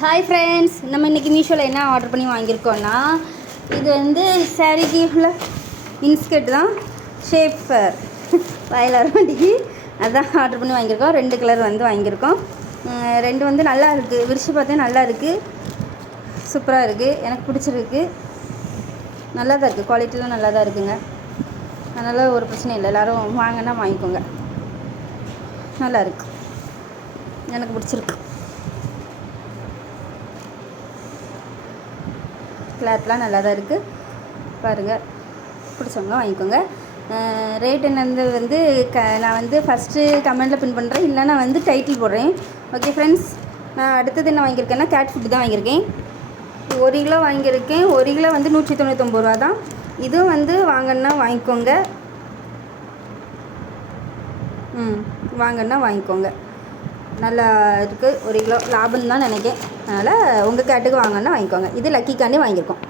Hi friends, நம்ம இன்றைக்கி மீஷோவில் என்ன ஆர்டர் பண்ணி வாங்கியிருக்கோன்னா, இது வந்து சாரீக்கு உள்ள இன்ஸ்கர்ட் தான், ஷேப்பர் வாயில் வர மாட்டேங்கி அதுதான் ஆர்டர் பண்ணி வாங்கியிருக்கோம். 2 கலர் வந்து வாங்கியிருக்கோம். 2 வந்து நல்லா இருக்குது, விரிச்சு பார்த்தா நல்லா இருக்குது, சூப்பராக இருக்குது, எனக்கு பிடிச்சிருக்கு, நல்லா தான் இருக்குது, குவாலிட்டிலாம் நல்லா தான் இருக்குங்க. அதனால் ஒரு பிரச்சனை இல்லை, எல்லோரும் வாங்கினா வாங்கிக்கோங்க, நல்லா இருக்குது, எனக்கு பிடிச்சிருக்கு. கிளாத்லாம் நல்லா தான் இருக்குது, பாருங்கள், பிடிச்சவங்க வாங்கிக்கோங்க. ரேட் என்னது வந்து நான் வந்து ஃபஸ்ட்டு கமெண்ட்டில் பின் பண்ணுறேன், இல்லைனா வந்து டைட்டில் போடுறேன். ஓகே ஃப்ரெண்ட்ஸ், நான் அடுத்தது என்ன வாங்கியிருக்கேன்னா கேட் ஃபுட்டு தான் வாங்கியிருக்கேன். 1 கிலோ வாங்கியிருக்கேன். 1 கிலோ வந்து 199 ரூபா தான். இதுவும் வந்து வாங்கன்னா வாங்கிக்கோங்க, வாங்கன்னா வாங்கிக்கோங்க, நல்லா இருக்குது. 1 கிலோ லாபம் தான் நினைக்கிறேன். அதனால் உங்கள் கேட்டுக்கு வாங்கன்னா வாங்கிக்கோங்க. இது லக்கிக்காண்டி வாங்கியிருக்கோம்.